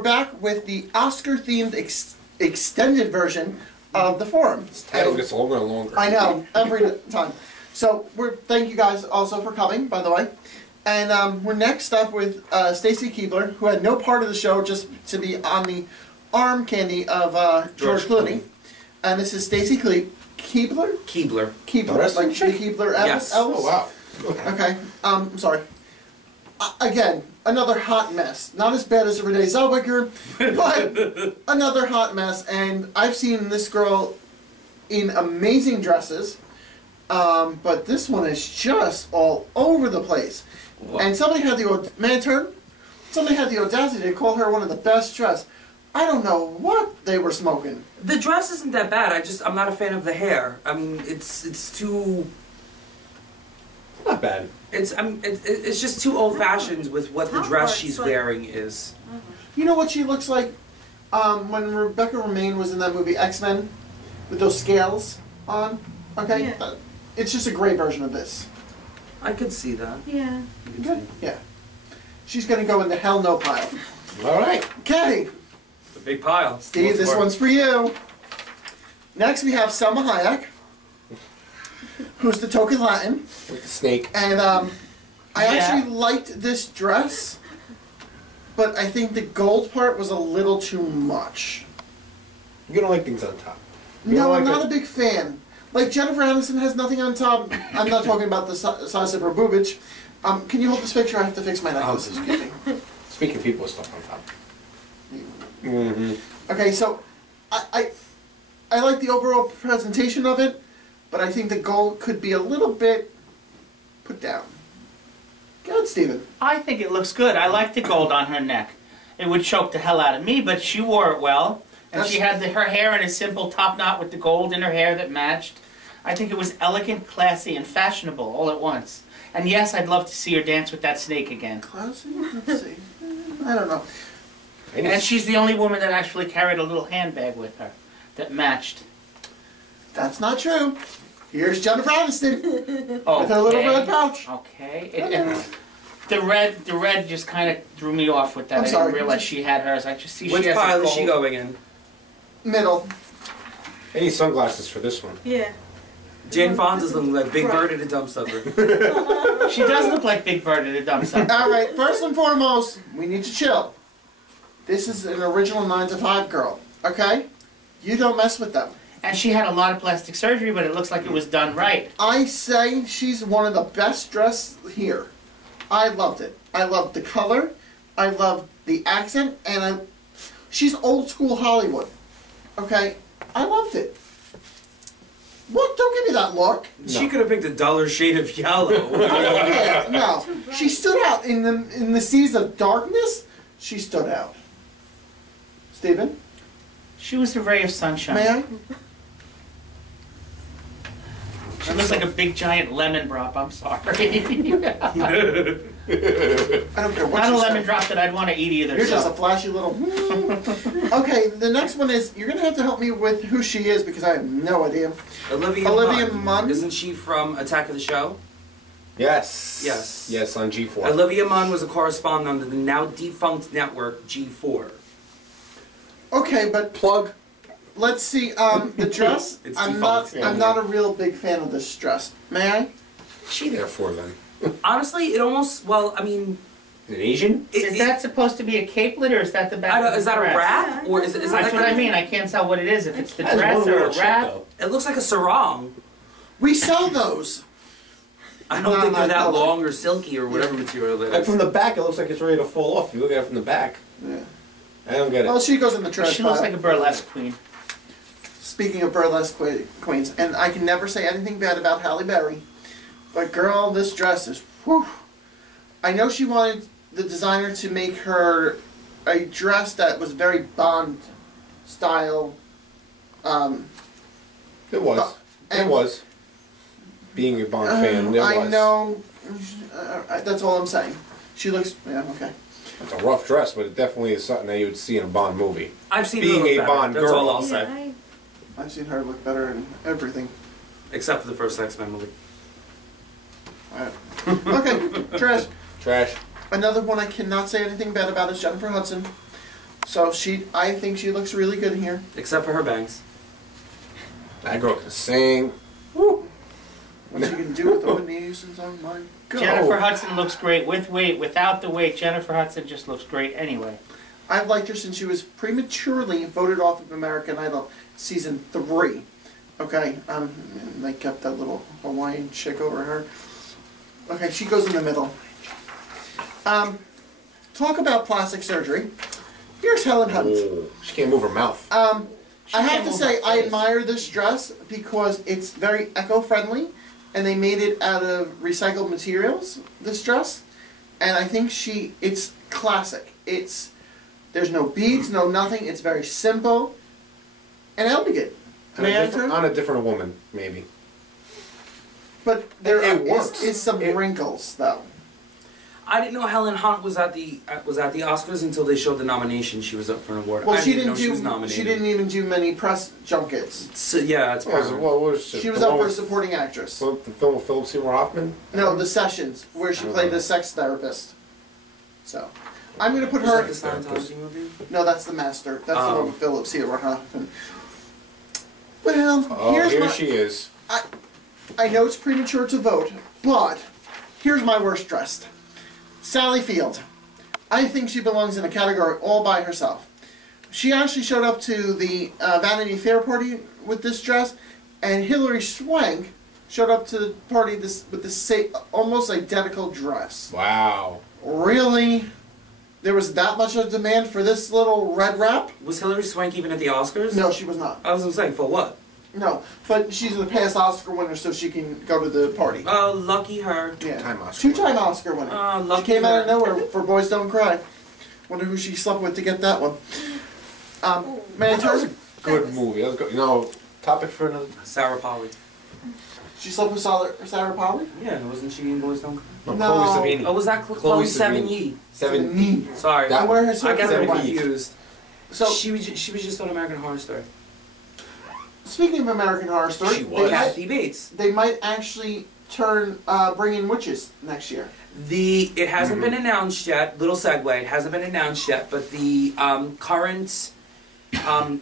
we're back with the Oscar-themed extended version of the forum. This title gets longer and longer. I know, every time. So thank you guys also for coming, by the way. And we're next up with Stacy Keebler, who had no part of the show, just to be on the arm candy of George Clooney. And this is Stacy Keebler. Keebler. Keebler, like Keebler Ellis. Yes. Oh, wow. Okay, I'm sorry. Again, another hot mess. Not as bad as Renee Zellweger, but another hot mess. And I've seen this girl in amazing dresses, but this one is just all over the place. What? And somebody had somebody had the audacity to call her one of the best dressed. I don't know what they were smoking. The dress isn't that bad. I'm not a fan of the hair. I mean, it's too. Not bad. It's just too old-fashioned with what the dress she's wearing is. You know what she looks like? When Rebecca Romaine was in that movie X-Men, with those scales on. Okay, yeah. It's just a great version of this. I could see that. Yeah. Good. Yeah. She's gonna go in the hell no pile. All right. Okay. The big pile. Steve, this one's for you. Next, we have Selma Hayek, who's the token Latin. With the snake. And I actually liked this dress, but I think the gold part was a little too much. You don't like things on top. No, I'm not a big fan. Like, Jennifer Aniston has nothing on top. I'm not talking about the size of her boobage. Can you hold this picture? I have to fix my necklace. Just kidding. Speaking of people with stuff on top. Mm-hmm. Okay, so I like the overall presentation of it, but I think the gold could be a little bit put down. Go ahead, Steven. I think it looks good. I like the gold on her neck. It would choke the hell out of me, but she wore it well. And she had her hair in a simple top knot with the gold in her hair that matched. I think it was elegant, classy, and fashionable all at once. And yes, I'd love to see her dance with that snake again. Classy? Let's see. I don't know. And she's the only woman that actually carried a little handbag with her that matched. That's not true. Here's Jennifer Aniston with her little red pouch. Okay. The red just kind of threw me off with that. I didn't realize she had hers. I just see which she has pile is she going in? Middle. I need sunglasses for this one. Yeah. Jane Fonda's looking like Big Bird at a dumpster. She does look like Big Bird at a dumpster. All right, first and foremost, we need to chill. This is an original 9 to 5 girl, okay? You don't mess with them. And she had a lot of plastic surgery, but it looks like it was done right. I say she's one of the best dressed here. I loved it. I loved the color. I loved the accent, and she's old school Hollywood. Okay, I loved it. What? Don't give me that look. No. She could have picked a duller shade of yellow. Yeah, no, she stood out in the seas of darkness. She stood out. Stephen? She was a ray of sunshine. May I? She looks like a big giant lemon drop. I'm sorry. I don't care what Not a lemon say. drop that I'd want to eat either. You're just a flashy little. Okay, the next one is you're gonna have to help me with who she is because I have no idea. Olivia Munn. Isn't she from Attack of the Show? Yes. Yes. Yes, on G4. Olivia Munn was a correspondent on the now defunct network G4. Okay, but plug. Let's see. The dress. I'm not a real big fan of this dress. May I? What's she there for then? Honestly, it almost. Well, I mean. An Asian? Is that supposed to be a capelet or is that the back? Is that a wrap or is That's that what I mean. I can't tell what it is. If it's the dress or a wrap. It looks like a sarong. We sell those. I don't think they're that long or silky or whatever material it is. Like from the back, it looks like it's ready to fall off. You look at it from the back. Yeah. I don't get it. Well, she goes in the trash She pile. looks like a burlesque queen. Speaking of burlesque queens, and I can never say anything bad about Halle Berry, but girl, this dress is, whew. I know she wanted the designer to make her a dress that was very Bond style. It was. It was. Being a Bond fan, it was. I know. That's all I'm saying. She looks, yeah, okay. It's a rough dress, but it definitely is something that you would see in a Bond movie. I've seen being her look a Bond better. That's girl. all I'll say. I've seen her look better in everything. Except for the first X-Men movie. Okay, trash. Trash. Another one I cannot say anything bad about is Jennifer Hudson. So I think she looks really good here. Except for her bangs. That girl can sing. Woo! What she can do with the Whitney Houston's on my go. Jennifer Hudson looks great with weight. Without the weight, Jennifer Hudson just looks great anyway. I've liked her since she was prematurely voted off of American Idol season 3. Okay, they kept that little Hawaiian chick over her. Okay, she goes in the middle. Talk about plastic surgery. Here's Helen Hunt. Oh, she can't move her mouth. I have to say, I admire this dress because it's very eco-friendly, and they made it out of recycled materials, this dress. And I think it's classic. There's no beads, no nothing, it's very simple, and elegant. On a different woman, maybe. But there It works. is some wrinkles, though. I didn't know Helen Hunt was at the Oscars until they showed the nomination. She was up for an award. Well, I she didn't didn't know she was nominated. She didn't even do many press junkets. So, yeah, it's What was She was up for supporting actress. The film with Philip Seymour Hoffman? No, The Sessions, where she played the sex therapist. So, I'm going to put Was her... that the Scientology movie? No, that's The Master. That's the one with Philip Seymour Hoffman. Well, Here she is. I know it's premature to vote, but here's my worst dressed. Sally Field. I think she belongs in a category all by herself. She actually showed up to the Vanity Fair party with this dress, and Hilary Swank showed up to the party with the same, almost identical dress. Wow. Really? There was that much of demand for this little red wrap? Was Hilary Swank even at the Oscars? No, she was not. I was saying, for what? No, but she's a past Oscar winner, so she can go to the party. Oh, lucky her. Yeah. Two-time Oscar Two-time Oscar winner. Oh, She lucky came out of her. nowhere for Boys Don't Cry. Wonder who she slept with to get that one. May I That was a turn? good movie. That was good. You know, topic for another... Sarah Polly. She slept with Sarah Polly? Yeah, wasn't she in Boys Don't Cry? No, No. Chloe Sevigny. Oh, was that Chloe Chloe Sevigny. Sevigny? Knee. Sorry. That- And where has I her got them Sevigny. confused. So, she was just on American Horror Story. speaking of American Horror Story, She was. Kathy Bates. they might actually bring in witches next year. It hasn't been announced yet. Little segue. It hasn't been announced yet, but the current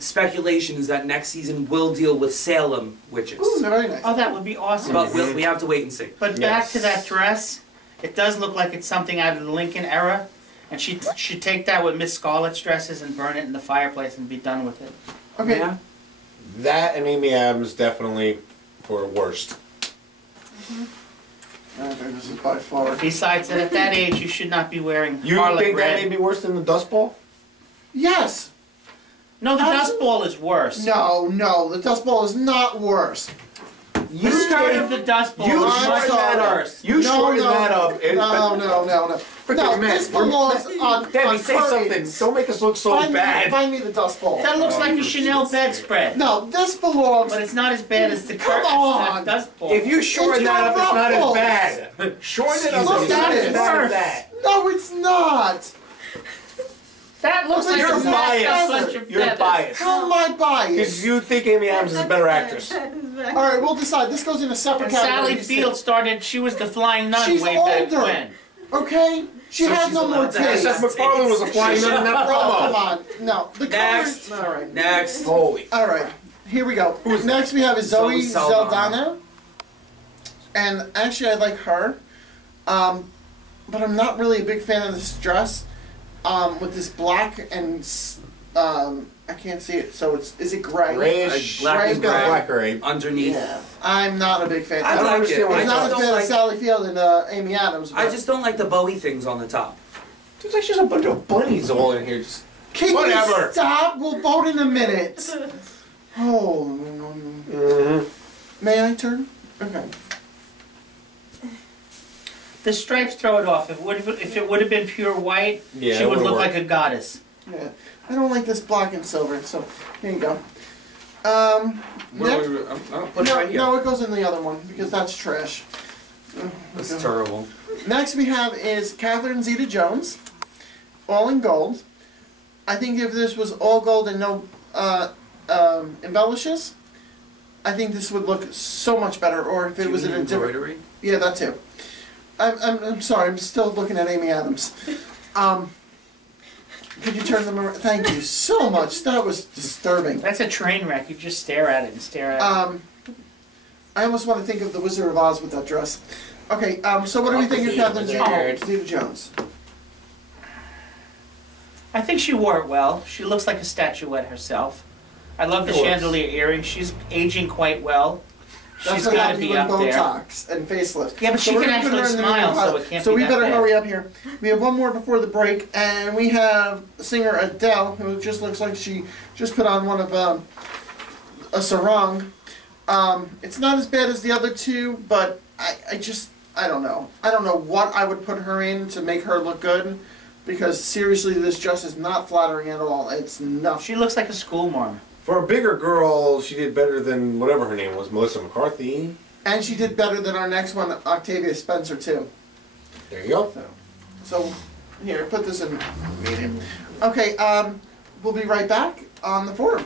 speculation is that next season will deal with Salem witches. Ooh, very nice. Oh, that would be awesome. But we have to wait and see. But back to that dress, it does look like it's something out of the Lincoln era, and she should take that with Miss Scarlett's dresses and burn it in the fireplace and be done with it. Okay. Yeah. That and Amy Adams definitely for worst. I think this is by far. Besides that, at that age, you should not be wearing You harlot think red. that may be worse than the Dust Bowl? Yes. No, the Dust Bowl is worse. No, the Dust Bowl is not worse. The start of the Dust Bowl You is I'm much sorry. worse. You shortened that up. No. No, man, this belongs on Debbie, say something. curtains. Don't make us look so bad. Find me the Dust Bowl. That looks like a Chanel bedspread. No, this belongs. But it's not as bad as the Come curtains on. that Dust Bowl. If you shorten It's that up, it's not as ruffles. bad. Shorten it up, Look it's at not it. as bad as that. No, it's not. That looks like You're a biased. bunch of You're feathers. biased. How am I Because biased? you think Amy Adams is a better actress. All right, we'll decide. This goes in a separate And category. Sally Field started, she was the flying nun She's way back older. when. Okay, she So has she's no more allowed to have taste. Seth McFarlane was a flying nun in that Oh, come promo. on. No, the Next. colors. All right. Next. Holy. All right, here we go. Next we have Zoe Zoe Saldana. Saldana, and actually I like her, but I'm not really a big fan of this dress with this black and I can't see it. So is it gray? Grayish. Black and gray. Black gray. Underneath. Yeah, I'm not a big fan. I don't like it. understand why I I'm it's not just as don't fan like. as Sally Field and Amy Adams. But I just don't like the Bowie things on the top. Seems like there's a bunch of bunnies all in here. Just can whatever. you stop? We'll vote in a minute. Oh, may I turn? Okay. The stripes throw it off. If it would have been pure white, Yeah, she it would would've look worked. like a goddess. Yeah, I don't like this black and silver. So here you go. Where Next, we- I'll put it right here. no, it goes in the other one because that's trash. That's Okay. terrible. Next we have is Catherine Zeta-Jones, all in gold. I think if this was all gold and no embellishes, I think this would look so much better. Or if it was in a different, embroidery. yeah, that too. I'm sorry, I'm still looking at Amy Adams. Could you turn them around? Thank you so much. That was disturbing. That's a train wreck. You just stare at it and stare at it. I almost want to think of the Wizard of Oz with that dress. Okay, so what do we think of Catherine Zeta-Jones? I think she wore it well. She looks like a statuette herself. I love the chandelier earrings. She's aging quite well. She's got to be up there. Botox and facelift. Yeah, but she can actually smile, so it can't be So we that better bad. hurry up here. We have one more before the break, and we have singer Adele, who just looks like she just put on one of a sarong. It's not as bad as the other two, but I don't know. I don't know what I would put her in to make her look good, because seriously, this dress is not flattering at all. It's nothing. She looks like a schoolmarm. For a bigger girl, she did better than whatever her name was, Melissa McCarthy. And she did better than our next one, Octavia Spencer, too. There you go. So, here, put this in medium. Okay, we'll be right back on the forum.